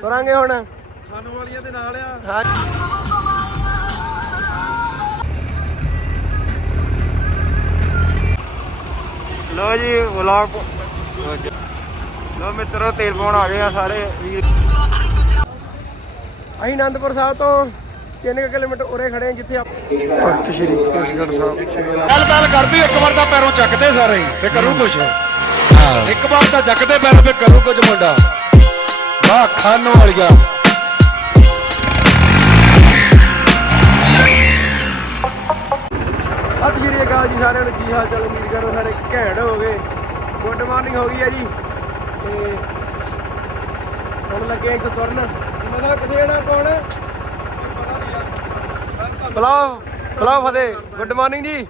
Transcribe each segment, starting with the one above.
ਤੁਰਾਂਗੇ ਹੁਣ। ਖਾਣ ਵਾਲੀਆਂ ਦੇ ਨਾਲ ਆ। ਹਾਂ। ਲੋ ਜੀ ਵਲੌਗ ਲੋ ਮਿੱਤਰੋ ਤੇਲ ਪਾਉਣ ਆ ਗਏ ਆ ਸਾਰੇ। ਵੀਰ ਅਸੀਂ ਆਨੰਦਪੁਰ ਸਾਹਿਬ ਤੋਂ 3 ਕਿਲੋਮੀਟਰ ਉਰੇ ਖੜੇ ਹਾਂ ਜਿੱਥੇ ਆਪ ਭਗਤ ਸ਼੍ਰੀ ਕੇਸਗੜ੍ਹ ਸਾਹਿਬ ਗੱਲ ਗੱਲ ਕਰਦੀ ਇੱਕ ਵਾਰ ਤਾਂ ਪੈਰੋਂ ਚੱਕਦੇ ਸਾਰੇ ਤੇ ਕਰੂ ਕੁਛ। ਇੱਕ ਵਾਰ ਤਾਂ ਚੱਕਦੇ ਪੈਰ ਤੇ ਕਰੂ ਕੁਝ ਮੁੰਡਾ। ਵਾਹ ਖਾਣ ਵਾਲੀਆ। ਸਤਿ ਸ਼੍ਰੀ ਅਕਾਲ ਜੀ ਸਾਰਿਆਂ ਨੂੰ, ਕੀ ਹਾਲ ਚਾਲ ਉਮੀਦ ਕਰੋ ਸਾਰੇ ਘੈਂਟ ਹੋ ਗਏ ਗੁੱਡ ਮਾਰਨਿੰਗ ਹੋ ਗਈ ਹੈ ਜੀ। ਤੇ ਹੁਣ ਲੱਗੇ ਇੱਥੇ ਤੁਰਨ। ਮੈਂ ਕਿਹਾ ਜਾਣਾ ਕੌਣ ਬਲਾਓ ਬਲਾਓ ਫਤਿਹ। ਗੁੱਡ ਮਾਰਨਿੰਗ ਜੀ।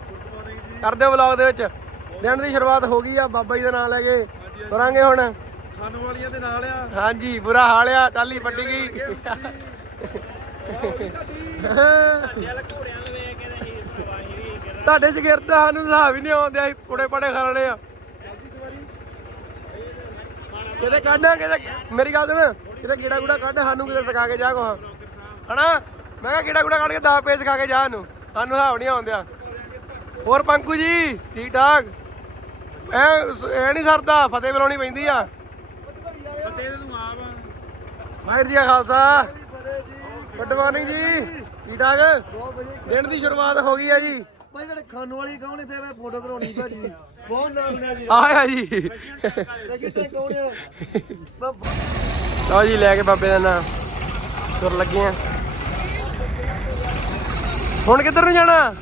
ਕਰਦੇ ਹੋ ਵਲੌਗ ਦੇ ਵਿੱਚ। ਦਿਨ ਦੀ ਸ਼ੁਰੂਆਤ ਹੋ ਗਈ ਆ, ਬਾਬਾ ਜੀ ਦੇ ਨਾਲ ਲੈ ਕੇ ਤੁਰਾਂਗੇ ਹੁਣ। ਖਾਣ ਵਾਲੀਆਂ ਦੇ ਨਾਲ ਆ। ਹਾਂਜੀ ਬੁਰਾ ਹਾਲ ਆ ਕੱਲ ਹੀ ਪੱਟੀ ਗਈ। ਤੁਹਾਡੇ ਸ਼ਗਿਰਦ ਸਾਨੂੰ ਹਿਸਾਬ ਹੀ ਨਹੀਂ ਆਉਂਦੇ ਅਸੀਂ ਪੁੜੇ ਪੜੇ ਖਾਣੇ ਆ। ਕਿਤੇ ਕੱਢਾਂ ਕਿਤੇ ਮੇਰੀ ਗੱਲ ਸੁਣ ਕਿਤੇ ਕੀੜਾ ਕੂੜਾ ਕੱਢ ਸਾਨੂੰ ਕਿਤੇ ਸਿਖਾ ਕੇ ਜਾ ਕੋ ਹਨਾ? ਮੈਂ ਕਿਹਾ ਕੀੜਾ ਕੂੜਾ ਕੱਢ ਕੇ ਦਾ ਪੇਜ ਸਿਖਾ ਕੇ ਜਾ ਸਾਨੂੰ ਸਾਨੂੰ ਹਿਸਾਬ ਨਹੀਂ ਆਉਂਦਿਆ ਹੋਰ ਪੰਕੂ ਜੀ ਠੀਕ ਠਾਕ ਐ ਐ ਨਹੀਂ ਸਰਦਾ ਫਤਿਹ ਬੁਲਾਉਣੀ ਪੈਂਦੀ ਆ। ਵਾਹਿਗੁਰੂ ਜੀ ਕਾ ਖਾਲਸਾ। ਗੁੱਡ ਮਾਰਨਿੰਗ ਜੀ। ਠੀਕ ਠਾਕ? ਦਿਨ ਦੀ ਸ਼ੁਰੂਆਤ ਹੋ ਗਈ ਹੈ ਜੀ। ਭਾਈ ਜਿਹੜੇ ਖਾਣ ਵਾਲੀ ਕੌਣ ਇੱਥੇ? ਮੈਂ ਫੋਟੋ ਕਰਾਉਣੀ ਭਾਜੀ। ਬਹੁਤ ਨਾਮ ਲੈ ਜੀ। ਆਇਆ ਜੀ। ਕੌਣ ਲਓ ਲੈ ਕੇ ਬਾਬੇ ਦਾ ਨਾਮ। ਤੁਰ ਲੱਗੇ ਆ। ਹੁਣ ਕਿੱਧਰ ਨੂੰ ਜਾਣਾ?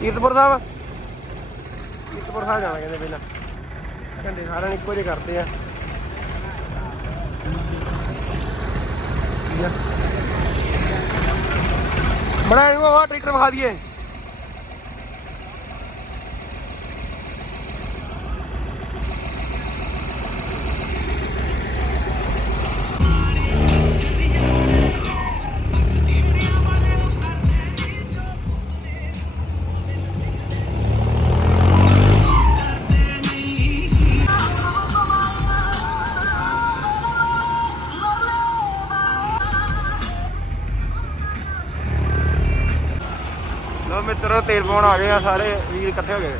ਕੀਰਤਪੁਰ ਸਾਹਿਬ। ਕੀਰਤਪੁਰ ਸਾਹਿਬ ਜਾਣਾ ਕਹਿੰਦੇ ਪਹਿਲਾਂ। ਘੰਟੇ ਸਾਰਿਆਂ ਨੇ ਇੱਕੋ ਜਿਹੇ ਕਰਦੇ ਆ। ਬੜਾ ਇਹਨੂੰ ਉਹ ਟਰੈਕਟਰ ਵਿਖਾ ਦਈਏ। ਮਿੱਤਰੋ ਤੇਲ ਪਾਉਣ ਆ ਗਏ ਆ ਸਾਰੇ ਵੀਰ ਇਕੱਠੇ ਹੋ ਗਏ।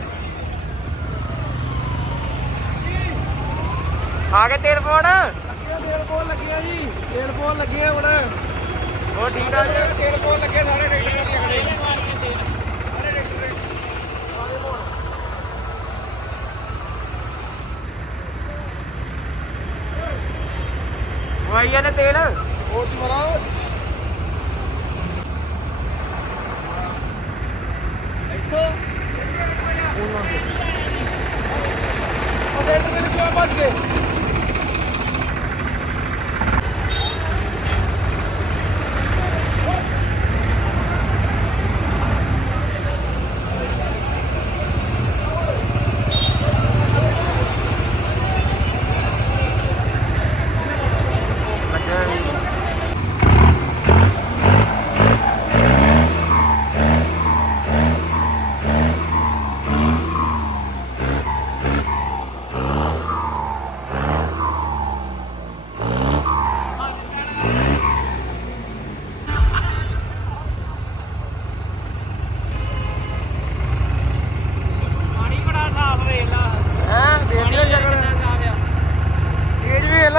ਆ ਗਏ ਤੇਲ ਪਾਉਣ? ਤੇਲ ਕੋਲ ਲੱਗਿਆ ਜੀ ਤੇਲ ਕੋਲ ਲੱਗਿਆ ਹੁਣ। ਹੋਰ ਠੀਕ ਠਾਕ? ਜੀ ਤੇਲ ਕੋਲ ਲੱਗੇ ਸਾਰੇ ਟਰੈਕਟਰਾਂ ਦੀਆਂ ਖੜੇ ਵਾਈ ਜਾਂਦੇ ਤੇਲ? ਉਹ ਜੀ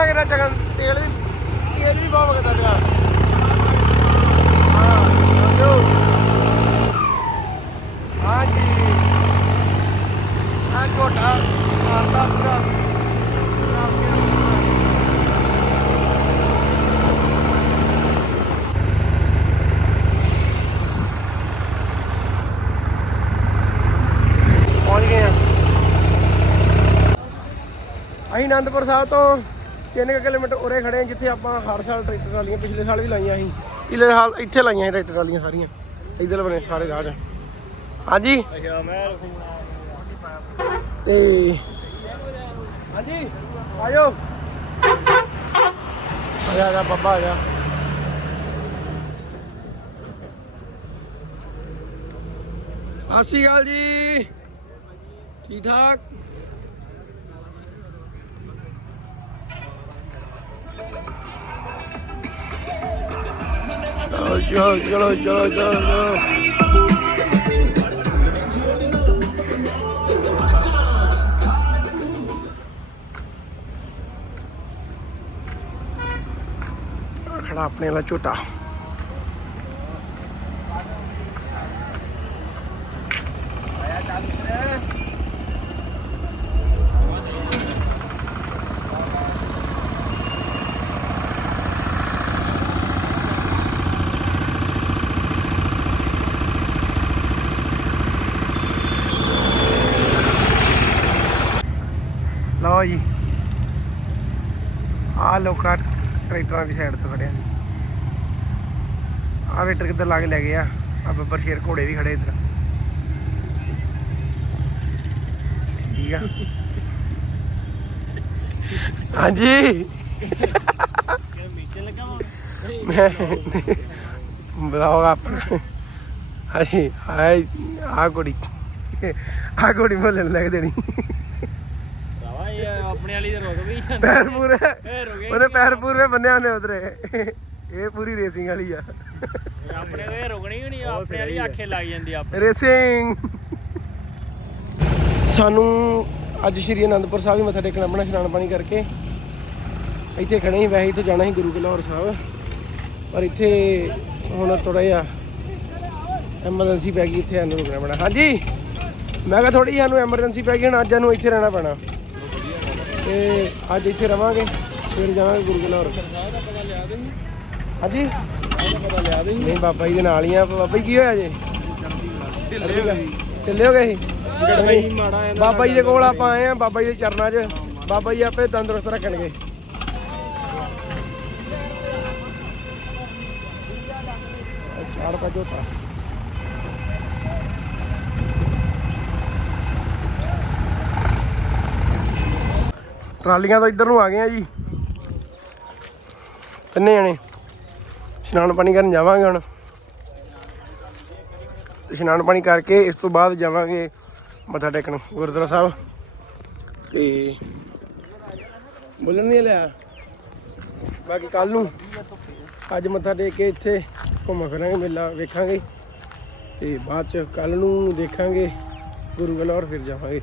ਕਿੰਨਾ ਚਗਨ ਤੇਲ ਵੀ ਤੇਲ ਵੀ ਬਹੁਤ ਵਗਦਾ ਪਿਆ ਹਾਂ ਜੋ। ਆ ਕੋਟਾ ਆਤਾ ਪੂਰਾ ਪਹੁੰਚ ਗਏ ਆ। ਅਸੀਂ ਆਨੰਦਪੁਰ ਸਾਹਿਬ ਤੋਂ 3 ਕਿਲੋਮੀਟਰ ਉਰੇ ਖੜੇ ਹਾਂ ਜਿੱਥੇ ਆਪਾਂ ਹਰ ਸਾਲ ਟਰੈਕਟਰ ਟਰਾਲੀਆਂ ਪਿਛਲੇ ਸਾਲ ਵੀ ਲਾਈਆਂ ਸੀ। ਪਿਛਲੇ ਸਾਲ ਇੱਥੇ ਲਾਈਆਂ ਸੀ ਟਰੈਕਟਰ ਟਰਾਲੀਆਂ ਸਾਰੀਆਂ। ਇੱਧਰ ਬਣੇ ਸਾਰੇ ਰਾਹ 'ਚ। ਹਾਂਜੀ? ਤੇ ਹਾਂਜੀ, ਆਜੋ। ਆ ਜਾ, ਬੱਬਾ, ਆ ਜਾ। ਸਤਿ ਸ਼੍ਰੀ ਅਕਾਲ ਜੀ। ਠੀਕ ਠਾਕ? ਚਲੋ ਚਲੋ ਚਲੋ ਚਲੋ ਖੜਾ ਆਪਣੇ ਵਾਲਾ ਝੋਟਾ ਲਓ ਜੀ ਆ ਲੋਕਾਂ ਟਰੈਕਟਰਾਂ ਦੀ ਸਾਈਡ ਤੋਂ ਖੜਿਆ ਆ ਵੇਟਰ ਕਿੱਧਰ ਲਾ ਕੇ ਲੈ ਗਏ ਆ? ਆ ਬੱਬਰ ਸ਼ੇਰ ਘੋੜੇ ਵੀ ਖੜੇ ਇੱਧਰ। ਠੀਕ ਆ। ਹਾਂਜੀ। ਮੈਂ ਬਲਾਉ ਆਪਣਾ ਹਾਂਜੀ ਆਏ ਆ ਕੁੜੀ ਆ ਕੁੜੀ ਬੋਲਣ ਲੱਗ ਦੇਣੀ ਆਪਣੇ ਵਾਲੀ ਤੇ ਰੁਕ ਵੀ ਜਾਂਦੀ ਪੈਰ ਪੂਰੇ। ਇਹ ਰੁਕੇ ਉਹਨੇ ਪੈਰ ਪੂਰੇ ਬੰਨੇ ਉਹਨੇ ਉਧਰੇ। ਇਹ ਪੂਰੀ ਰੇਸਿੰਗ ਵਾਲੀ ਆ। ਆਪਣੇ ਤੇ ਰੁਕਣੀ ਵੀ ਨਹੀਂ ਆਪਣੇ ਵਾਲੀ ਆਖੇ ਲੱਗ ਜਾਂਦੀ ਆ ਰੇਸਿੰਗ ਸਾਨੂੰ ਅੱਜ ਸ਼੍ਰੀ ਅਨੰਦਪੁਰ ਸਾਹਿਬ ਹੀ ਮੱਥਾ ਟੇਕਣਾ ਆਪਣਾ ਇਸ਼ਨਾਨ ਪਾਣੀ ਕਰਕੇ। ਇੱਥੇ ਖੜੇ ਸੀ ਵੈਸੇ ਇੱਥੇ ਜਾਣਾ ਸੀ ਗੁਰੂ ਕੀ ਲਾਹੌਰ ਸਾਹਿਬ। ਪਰ ਇੱਥੇ ਹੁਣ ਥੋੜਾ ਜਿਹਾ ਐਮਰਜੈਂਸੀ ਪੈ ਗਈ ਇੱਥੇ ਸਾਨੂੰ ਰੁਕਣਾ ਪੈਣਾ। ਹਾਂਜੀ। ਮੈਂ ਕਿਹਾ ਥੋੜੀ ਸਾਨੂੰ ਐਮਰਜੈਂਸੀ ਪੈ ਗਈ ਹੁਣ ਅੱਜ ਸਾਨੂੰ ਇੱਥੇ ਰਹਿਣਾ ਪੈਣਾ। ਤੇ ਅੱਜ ਇੱਥੇ ਰਵਾਂਗੇ ਫਿਰ ਜਾਵਾਂਗੇ ਗੁਰੂ ਕੀ ਲਾਹੌਰ ਹਾਂਜੀ? ਨਹੀਂ ਬਾਬਾ ਜੀ ਦੇ ਨਾਲ ਹੀ ਆ। ਬਾਬਾ ਜੀ ਕੀ ਹੋਇਆ ਜੇ? ਢਿੱਲੇ ਹੋ ਗਏ ਸੀ? ਬਾਬਾ ਜੀ ਦੇ ਕੋਲ ਆਪਾਂ ਆਏ ਆ ਬਾਬਾ ਜੀ ਦੇ ਚਰਨਾਂ 'ਚ। ਬਾਬਾ ਜੀ ਆਪੇ ਤੰਦਰੁਸਤ ਰੱਖਣਗੇ। ਚਾਰ ਦਾ ਝੋਟਾ ਟਰਾਲੀਆਂ ਤੋਂ ਇੱਧਰ ਨੂੰ ਆ ਗਏ ਆ ਜੀ। ਤਿੰਨੇ ਜਣੇ। ਇਸ਼ਨਾਨ ਪਾਣੀ ਕਰਨ ਜਾਵਾਂਗੇ ਹੁਣ। ਇਸ਼ਨਾਨ ਪਾਣੀ ਕਰਕੇ ਇਸ ਤੋਂ ਬਾਅਦ ਜਾਵਾਂਗੇ ਮੱਥਾ ਟੇਕਣ, ਗੁਰਦੁਆਰਾ ਸਾਹਿਬ। ਤੇ ਬੋਲਣ ਨਹੀਂ ਲਿਆ। ਬਾਕੀ ਕੱਲ ਨੂੰ ਅੱਜ ਮੱਥਾ ਟੇਕ ਕੇ ਇੱਥੇ ਘੁੰਮ ਫਿਰਾਂਗੇ, ਮੇਲਾ ਵੇਖਾਂਗੇ। ਤੇ ਬਾਅਦ ਚ ਕੱਲ ਨੂੰ ਦੇਖਾਂਗੇ, ਗੁਰੂ ਗਲੋਰ ਫਿਰ ਜਾਵਾਂਗੇ।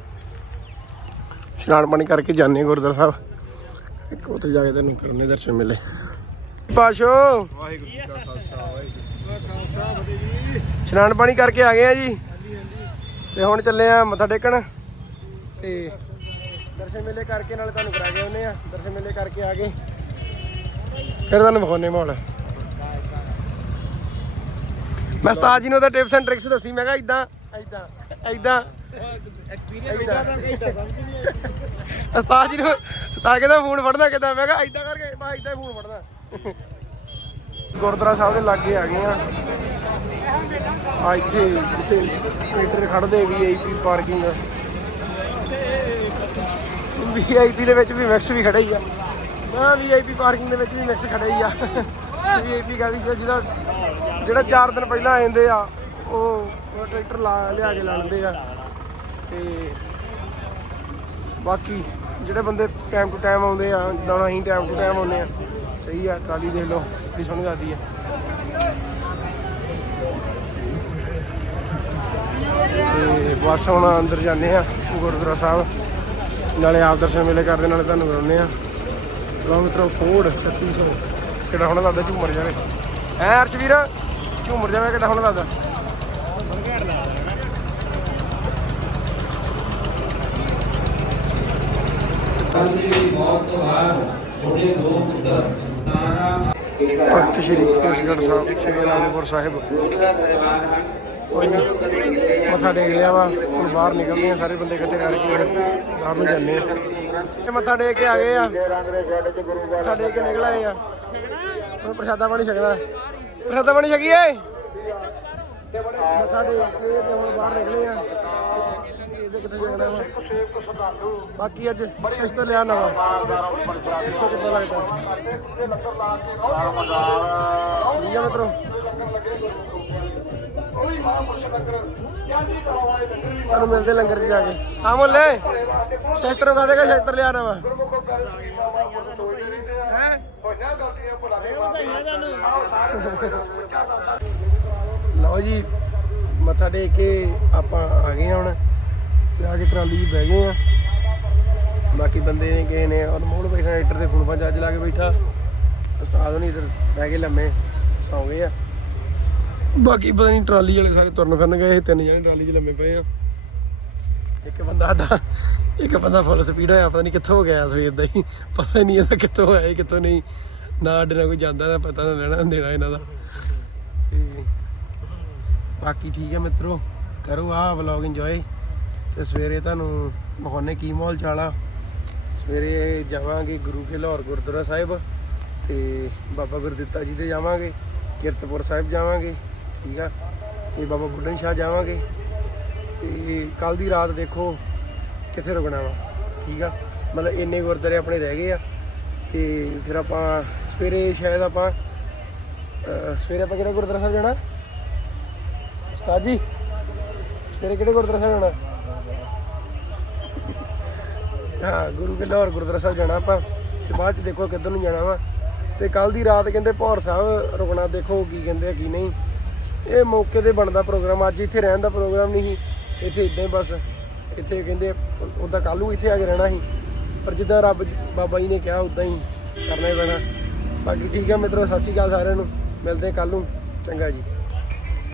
ਇਸ਼ਨਾਨ ਪਾਣੀ ਕਰਕੇ ਜਾਂਦੇ ਗੁਰਦੁਆਰਾ ਸਾਹਿਬ। ਉੱਥੇ ਜਾ ਕੇ ਤੈਨੂੰ ਕਰਨੇ ਦਰਸ਼ਨ ਮਿਲੇ। ਪਾਸ਼ੋ। ਵਾਹਿਗੁਰੂ ਜੀ ਕਾ ਖਾਲਸਾ ਵਾਹਿਗੁਰੂ ਜੀ ਇਸ਼ਨਾਨ ਪਾਣੀ ਕਰਕੇ ਆ ਗਏ ਆ ਜੀ। ਤੇ ਹੁਣ ਚੱਲੇ ਆ ਮੱਥਾ ਟੇਕਣ। ਤੇ ਦਰਸ਼ਨ ਮੇਲੇ ਕਰਕੇ ਨਾਲ ਤੁਹਾਨੂੰ ਕਰਾ ਕੇ ਆਉਨੇ ਆ। ਦਰਸ਼ਨ ਮੇਲੇ ਕਰਕੇ ਆ ਗਏ। ਫਿਰ ਤੁਹਾਨੂੰ ਵਿਖਾਉਨੇ ਮਾਹੌਲ। ਮੈਂ ਸਤਾਜ ਜੀ ਨੂੰ ਉਹਦਾ ਟਿਪਸ ਐਂਡ ਟ੍ਰਿਕਸ ਦੱਸੀ, ਮੈਂ ਕਿਹਾ ਇਦਾਂ ਇਦਾਂ ਇਦਾਂ ਐਕਸਪੀਰੀਅੰਸ ਉਸਤਾਦ ਜੀ ਨੂੰ ਉਸਤਾਦ ਕਹਿੰਦਾ ਫੋਨ ਫੜਨਾ ਕਿਦਾਂ? ਮੈਂ ਕਿਹਾ ਇਦਾਂ ਕਰਕੇ ਬਾ ਇਦਾਂ ਫੋਨ ਫੜਨਾ ਗੁਰਦੁਆਰਾ ਸਾਹਿਬ ਦੇ ਲਾਗੇ ਆ ਗਏ ਆ। ਆ ਇੱਥੇ ਇੱਥੇ ਮੀਟਰ ਖੜਦੇ ਵੀਆਈਪੀ ਪਾਰਕਿੰਗ ਵੀਆਈਪੀ ਦੇ ਵਿੱਚ ਵੀ ਮੈਕਸ ਵੀ ਖੜਾ ਹੀ ਆ। ਮੈਂ ਵੀਆਈਪੀ ਪਾਰਕਿੰਗ ਦੇ ਵਿੱਚ ਵੀ ਮੈਕਸ ਖੜਾ ਹੀ ਆ ਵੀਆਈਪੀ ਗਾੜੀ ਜਿਹਦਾ ਜਿਹੜਾ 4 ਦਿਨ ਪਹਿਲਾਂ ਆ ਜਾਂਦੇ ਆ ਉਹ ਉਹ ਟਰੈਕਟਰ ਲਾ ਲਿਆ ਕੇ ਲਾ ਲੈਂਦੇ ਆ। ਤੇ ਬਾਕੀ ਜਿਹੜੇ ਬੰਦੇ ਟਾਈਮ ਟੂ ਟਾਈਮ ਆਉਂਦੇ ਆ ਜਿੱਦਾਂ ਅਸੀਂ ਟਾਈਮ ਟੂ ਟਾਈਮ ਆਉਂਦੇ ਆ। ਸਹੀ ਆ ਟਰਾਲੀ ਦੇਖ ਲਓ ਕਿੰਨੀ ਸਮਝ ਲੱਗਦੀ ਆ। ਤੇ ਬਸ ਹੁਣ ਅੰਦਰ ਜਾਂਦੇ ਆ, ਗੁਰਦੁਆਰਾ ਸਾਹਿਬ। ਨਾਲੇ ਆਪ ਦਰਸ਼ਨ ਮੇਲੇ ਕਰਦੇ, ਨਾਲੇ ਤੁਹਾਨੂੰ ਕਰਾਉਂਦੇ ਆ। ਲਓ ਮਿੱਤਰੋ ਫੋਰਡ 3600 ਕਿਹੜਾ ਹੁਣ ਲੱਗਦਾ ਝੂਮਰ ਜਾਵੇ? ਐ ਅਰਸ਼ਵੀਰ, ਝੂਮਰ ਜਾਵੇ ਕਿਹੜਾ ਹੁਣ ਲੱਗਦਾ? ਭਗਤ ਸ਼੍ਰੀ ਕੇਸਗੜ੍ਹ ਸਾਹਿਬ ਸ਼੍ਰੀ ਅਨੰਦਪੁਰ ਸਾਹਿਬ। ਮੱਥਾ ਟੇਕ ਲਿਆ ਵਾ, ਹੁਣ ਬਾਹਰ ਨਿਕਲਦੇ ਆ, ਸਾਰੇ ਬੰਦੇ ਇਕੱਠੇ ਕਰਕੇ ਬਾਹਰ ਨੂੰ ਜਾਂਦੇ ਆ। ਤੇ ਮੱਥਾ ਟੇਕ ਕੇ ਆ ਗਏ ਆ। ਮੱਥਾ ਟੇਕ ਕੇ ਨਿਕਲ ਆਏ ਆ। ਹੁਣ ਪ੍ਰਸ਼ਾਦਾ ਪਾਣੀ ਛਕਣਾ। ਪ੍ਰਸ਼ਾਦਾ ਪਾਣੀ ਛਕੀਏ? ਮੱਥਾ ਟੇਕ ਕੇ ਤੇ ਹੁਣ ਬਾਹਰ ਨਿਕਲੇ ਆ। ਇਹਦੇ ਕਿੱਥੇ ਜਾਣਾ ਵਾ? ਬਾਕੀ ਅੱਜ ਸਿਸਟ ਲਿਆ ਨਵਾਂ। ਦੱਸੋ ਕਿੱਦਾਂ ਲੱਗਦਾ? ਠੀਕ ਆ ਮਿੱਤਰੋ? ਤੁਹਾਨੂੰ ਮਿਲਦੇ ਲੰਗਰ 'ਚ ਜਾ ਕੇ। ਆ ਮੁੱਲੇ ਸ਼ਸਤਰ ਵਾ ਦੇਗਾ ਸ਼ਸਤਰ ਲਿਆ ਨਵਾਂ। ਹੈ? ਲਓ ਜੀ ਮੱਥਾ ਟੇਕ ਕੇ ਆਪਾਂ ਆ ਗਏ ਹੁਣ। ਆ ਕੇ ਟਰਾਲੀ 'ਚ ਬਹਿ ਗਏ ਆ ਬਾਕੀ ਬੰਦੇ ਨੇ ਕਿਸੇ ਨੇ ਅਨਮੋਲ ਬੈਠਾ ਰਾਈਟਰ ਦੇ ਫੋਨ 'ਤੇ ਅੱਜ ਲਾ ਕੇ ਬੈਠਾ। ਉਸਤਾਦ ਨਹੀਂ ਇੱਧਰ ਬਹਿ ਕੇ ਲੰਮੇ ਸੌ ਗਏ ਆ। ਬਾਕੀ ਪਤਾ ਨਹੀਂ ਟਰਾਲੀ ਵਾਲੇ ਸਾਰੇ ਤੁਰਨ ਫਿਰਨ ਗਏ ਤਿੰਨ ਜਣੇ ਟਰਾਲੀ 'ਚ ਲੰਮੇ ਪਏ ਆ। ਇੱਕ ਬੰਦਾ ਸਾਡਾ ਇੱਕ ਬੰਦਾ ਫੁੱਲ ਸਪੀਡ ਹੋਇਆ ਪਤਾ ਨਹੀਂ ਕਿੱਥੋਂ ਹੋ ਗਿਆ ਸਵੇਰ ਦਾ ਹੀ। ਪਤਾ ਹੀ ਨਹੀਂ ਇਹਦਾ ਕਿੱਥੋਂ ਹੋਇਆ ਸੀ, ਕਿੱਥੋਂ ਨਹੀਂ। ਨਾ ਅੱਡੇ ਨਾਲ ਕੋਈ ਜਾਂਦਾ ਨਾ ਪਤਾ ਨਾ ਲੈਣਾ ਦੇਣਾ ਇਹਨਾਂ ਦਾ। ਬਾਕੀ ਠੀਕ ਹੈ ਮਿੱਤਰੋ ਕਰੋ ਆਹ ਵਲੌਗ ਇੰਜੋਏ ਤੇ ਸਵੇਰੇ ਤੁਹਾਨੂੰ ਮਖਾਨੇ ਕੀ ਮਾਹੌਲ ਚਾਲਾ ਸਵੇਰੇ ਜਾਵਾਂਗੇ ਗੁਰੂ ਕੇ ਲਾਹੌਰ ਗੁਰਦੁਆਰਾ ਸਾਹਿਬ ਤੇ ਬਾਬਾ ਗੁਰਦਿੱਤਾ ਜੀ ਦੇ ਜਾਵਾਂਗੇ, ਕੀਰਤਪੁਰ ਸਾਹਿਬ ਜਾਵਾਂਗੇ, ਠੀਕ ਆ, ਤੇ ਬਾਬਾ ਬੁੱਢਨ ਸ਼ਾਹ ਜਾਵਾਂਗੇ, ਤੇ ਕੱਲ ਦੀ ਰਾਤ ਦੇਖੋ ਕਿੱਥੇ ਰੁਕਣਾ ਵਾ, ਠੀਕ ਆ, ਮਤਲਬ ਇੰਨੇ ਗੁਰਦੁਆਰੇ ਆਪਣੇ ਰਹਿ ਗਏ ਆ, ਤੇ ਫਿਰ ਆਪਾਂ ਸਵੇਰੇ ਸ਼ਾਇਦ ਆਪਾਂ ਸਵੇਰੇ ਆਪਾਂ ਕਿਹੜੇ ਗੁਰਦੁਆਰਾ ਸਾਹਿਬ ਜਾਣਾ? ਉਸਤਾਦ ਜੀ, ਸਵੇਰੇ ਕਿਹੜੇ ਗੁਰਦੁਆਰਾ ਸਾਹਿਬ ਜਾਣਾ? ਹਾਂ, ਗੁਰੂ ਕੇ ਲਾਹੌਰ ਗੁਰਦੁਆਰਾ ਸਾਹਿਬ ਜਾਣਾ ਆਪਾਂ, ਤੇ ਬਾਅਦ ਚ ਦੇਖੋ ਕਿੱਧਰ ਨੂੰ ਜਾਣਾ ਵਾ। ਤੇ ਕੱਲ ਦੀ ਰਾਤ ਕਹਿੰਦੇ ਭੌਰ ਸਾਹਿਬ ਰੁਕਣਾ, ਦੇਖੋ ਕੀ ਕਹਿੰਦੇ ਆ, ਕੀ ਨਹੀਂ। ਇਹ ਮੌਕੇ ਤੇ ਬਣਦਾ ਪ੍ਰੋਗਰਾਮ, ਅੱਜ ਇੱਥੇ ਰਹਿਣ ਦਾ ਪ੍ਰੋਗਰਾਮ ਨਹੀਂ ਸੀ, ਇੱਥੇ ਇਦਾਂ ਹੀ ਬਸ, ਇੱਥੇ ਕਹਿੰਦੇ ਉਦਾਂ ਕੱਲ੍ਹ ਨੂੰ ਇੱਥੇ ਆ ਕੇ ਰਹਿਣਾ ਸੀ। ਪਰ ਜਿੱਦਾਂ ਰੱਬ ਬਾਬਾ ਜੀ ਨੇ ਕਿਹਾ, ਉਦਾਂ ਹੀ ਕਰਨਾ ਹੀ ਪੈਣਾ। ਬਾਕੀ ਠੀਕ ਹੈ ਮਿੱਤਰੋ, ਸਤਿ ਸ਼੍ਰੀ ਅਕਾਲ ਸਾਰਿਆਂ ਨੂੰ, ਮਿਲਦੇ ਕੱਲ ਨੂੰ, ਚੰਗਾ ਜੀ।